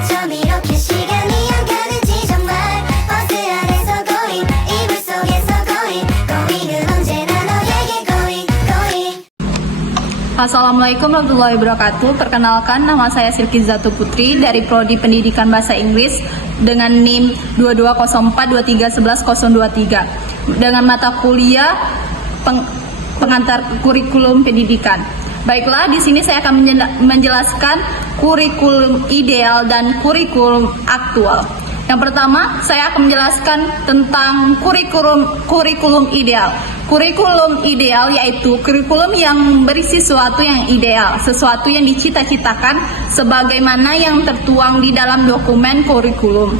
어쩜 이렇게 시간이 안 가는지 정말 버스 안에서 고잉 이불 속에서 고잉 고잉은 언제나 너에게 고잉 고잉. Assalamualaikum warahmatullahi wabarakatuh. Perkenalkan, nama saya Silky Zatu Putri dari Prodi Pendidikan Bahasa Inggris dengan NIM 220423111023 dengan mata kuliah pengantar kurikulum pendidikan. Baiklah, di sini saya akan menjelaskan kurikulum ideal dan kurikulum aktual. Yang pertama, saya akan menjelaskan tentang kurikulum ideal. Kurikulum ideal yaitu kurikulum yang berisi sesuatu yang ideal, sesuatu yang dicita-citakan sebagaimana yang tertuang di dalam dokumen kurikulum.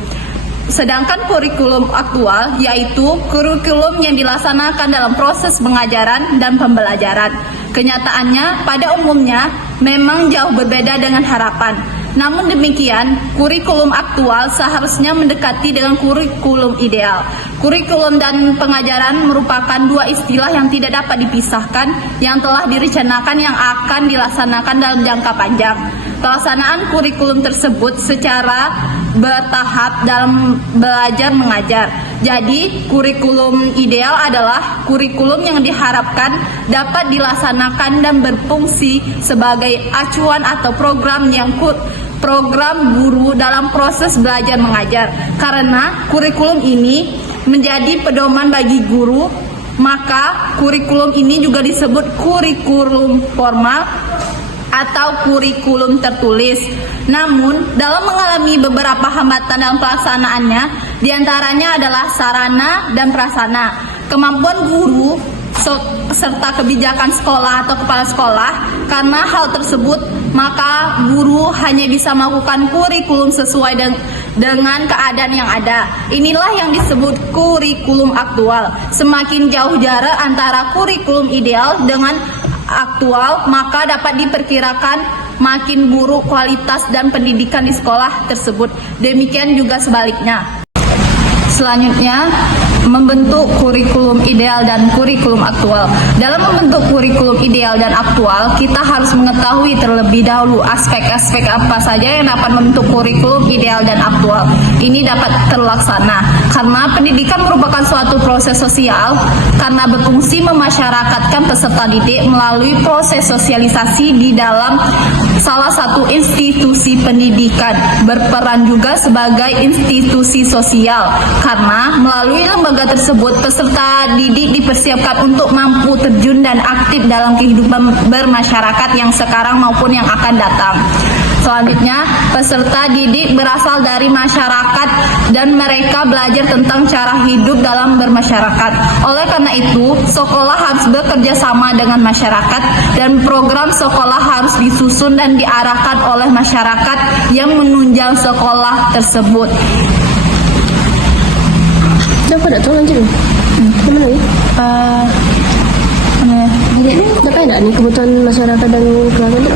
Sedangkan kurikulum aktual yaitu kurikulum yang dilaksanakan dalam proses pengajaran dan pembelajaran. Kenyataannya pada umumnya memang jauh berbeda dengan harapan. Namun demikian, kurikulum aktual seharusnya mendekati dengan kurikulum ideal. Kurikulum dan pengajaran merupakan dua istilah yang tidak dapat dipisahkan, yang telah direncanakan yang akan dilaksanakan dalam jangka panjang. Pelaksanaan kurikulum tersebut secara bertahap dalam belajar mengajar. Jadi, kurikulum ideal adalah kurikulum yang diharapkan dapat dilaksanakan dan berfungsi sebagai acuan atau program guru dalam proses belajar mengajar. Karena kurikulum ini menjadi pedoman bagi guru, maka kurikulum ini juga disebut kurikulum formal atau kurikulum tertulis. Namun, dalam mengalami beberapa hambatan dalam pelaksanaannya, diantaranya adalah sarana dan prasarana, kemampuan guru, serta kebijakan sekolah atau kepala sekolah. Karena hal tersebut, maka guru hanya bisa melakukan kurikulum sesuai dengan keadaan yang ada. Inilah yang disebut kurikulum aktual. Semakin jauh jarak antara kurikulum ideal dengan aktual, maka dapat diperkirakan makin buruk kualitas dan pendidikan di sekolah tersebut. Demikian juga sebaliknya. Selanjutnya, membentuk kurikulum ideal dan kurikulum aktual. Dalam membentuk kurikulum ideal dan aktual, kita harus mengetahui terlebih dahulu aspek-aspek apa saja yang dapat membentuk kurikulum ideal dan aktual. Ini dapat terlaksana karena pendidikan merupakan suatu proses sosial, karena berfungsi memasyarakatkan peserta didik melalui proses sosialisasi di dalam salah satu institusi pendidikan, berperan juga sebagai institusi sosial, karena melalui lembaga tersebut peserta didik dipersiapkan untuk mampu terjun dan aktif dalam kehidupan bermasyarakat yang sekarang maupun yang akan datang. Selanjutnya, peserta didik berasal dari masyarakat dan mereka belajar tentang cara hidup dalam bermasyarakat. Oleh karena itu, sekolah harus bekerja sama dengan masyarakat dan program sekolah harus disusun dan diarahkan oleh masyarakat yang menunjang sekolah tersebut. Dapat tak tahu lanjut ni? Mana ni? Dapat tak ni kebutuhan masyarakat dan keluarga ni?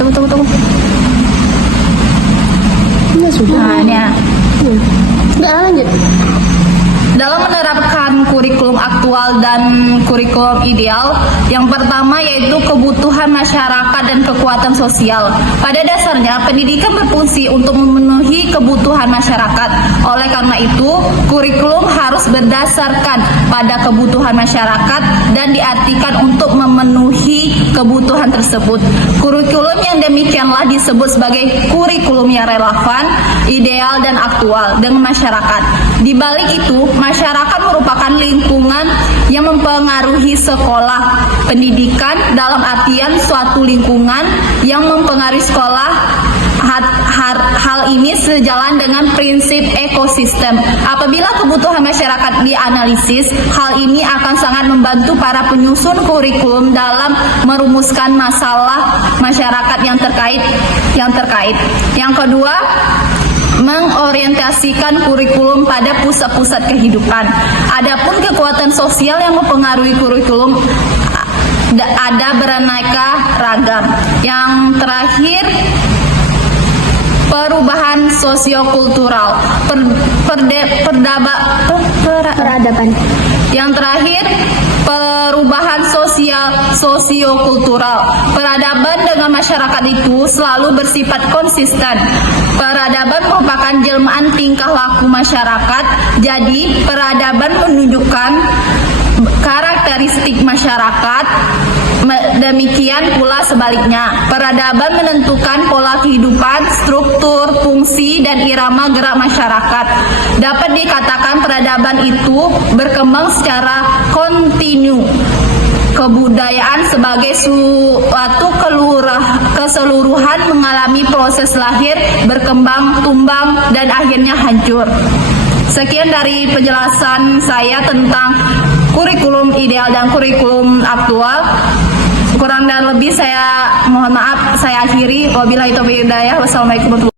Tunggu. Ya sudah. Ini ya. Dah lanjut. Dalam menerapkan kurikulum aktual dan kurikulum ideal, yang pertama yaitu kebutuhan masyarakat dan kekuatan sosial. Pada dasarnya, pendidikan berfungsi untuk memenuhi kebutuhan masyarakat. Oleh karena itu, kurikulum harus berdasarkan pada kebutuhan masyarakat dan diartikan untuk memenuhi kebutuhan tersebut. Kurikulum yang demikianlah disebut sebagai kurikulum yang relevan, ideal, dan aktual dengan masyarakat. Di balik itu, masyarakat merupakan lingkungan yang mempengaruhi sekolah. Pendidikan dalam artian suatu lingkungan yang mempengaruhi sekolah. Hal ini sejalan dengan prinsip ekosistem. Apabila kebutuhan masyarakat dianalisis, hal ini akan sangat membantu para penyusun kurikulum dalam merumuskan masalah masyarakat yang terkait. Yang kedua, mengorientasikan kurikulum pada pusat-pusat kehidupan. Adapun kekuatan sosial yang mempengaruhi kurikulum ada beraneka ragam. Yang terakhir, perubahan sosiokultural, peradaban. Yang terakhir, perubahan sosiokultural. Peradaban dengan masyarakat itu selalu bersifat konsisten. Peradaban penjelmaan tingkah laku masyarakat. Jadi, peradaban menunjukkan karakteristik masyarakat, demikian pula sebaliknya. Peradaban menentukan pola kehidupan, struktur, fungsi, dan irama gerak masyarakat. Dapat dikatakan peradaban itu berkembang secara kontinu. Kebudayaan sebagai suatu keseluruhan mengalami proses lahir, berkembang, tumbang, dan akhirnya hancur. Sekian dari penjelasan saya tentang kurikulum ideal dan kurikulum aktual. Kurang dan lebih saya mohon maaf, saya akhiri. Wabillahi taufiq wal hidayah. Wassalamualaikum warahmatullahi wabarakatuh.